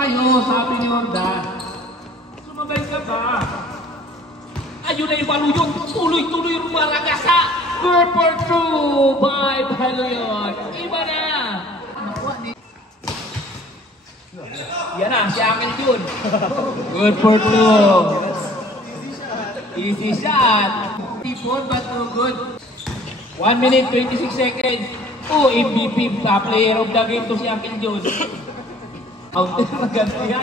kayo, sabi ni Jordan. Sumabay ka ba? Ayun na yung Baluyon. Tuloy-tuloy yung Maragasa. Good for 2 by Baluyon. Iba na. Nakuha ni... Yan na, si Akin Jun. Good for 2. Easy shot. 4 but no good. 1 minute, 26 seconds. Oh, MVP pa, player of the game to si Uncle Jun. Counter na ganda yan.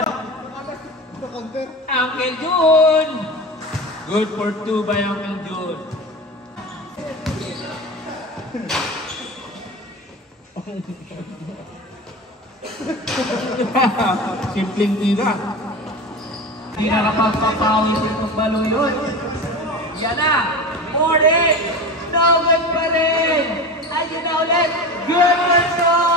Uncle Jun! Good for 2 by Uncle Jun. Simpleng tira. Hindi nakapagpapawis itong Baluyon. Yan na! 40! No good pa rin! Ayun na ulit! Good for 2!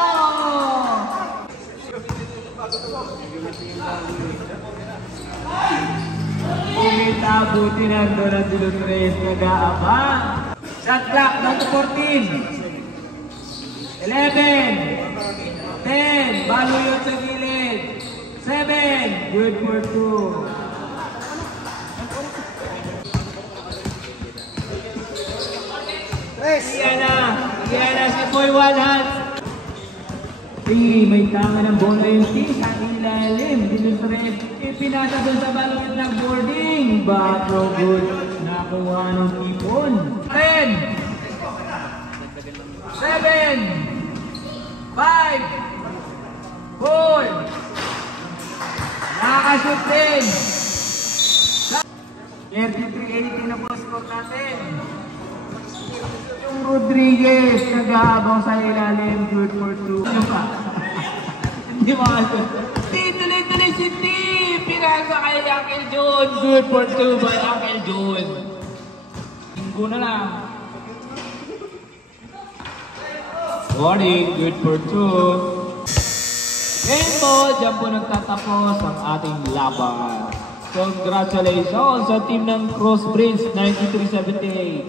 Kumita buti na doon ang Dulutres nag-aabang. Shot clock, number 14. 11. 10. Baluyon sa gilid. 7. Good for 2. Yan na si Boy One Hands. May tama ng ball length sa ilalim. Dulutres, ipinasa doon sa Baluyon ng boarding. But no good. Nakuha ng tipon. 10. 7. 5. 4. Nakashoot din. 33-80 na po score natin. Yung Rodriguez nag-aabang sa ilalim. Good for 2. Ano pa? Hindi mo kasi. Tuloy-tuloy si T. Pinasa kay Uncle Jun. Good for 2 by Uncle Jun. Linggo na lang. Morning. Good for 2. Game ball. Diyan po nagtatapos ang ating laban. Congratulations sa team ng Crossbridge 93-78.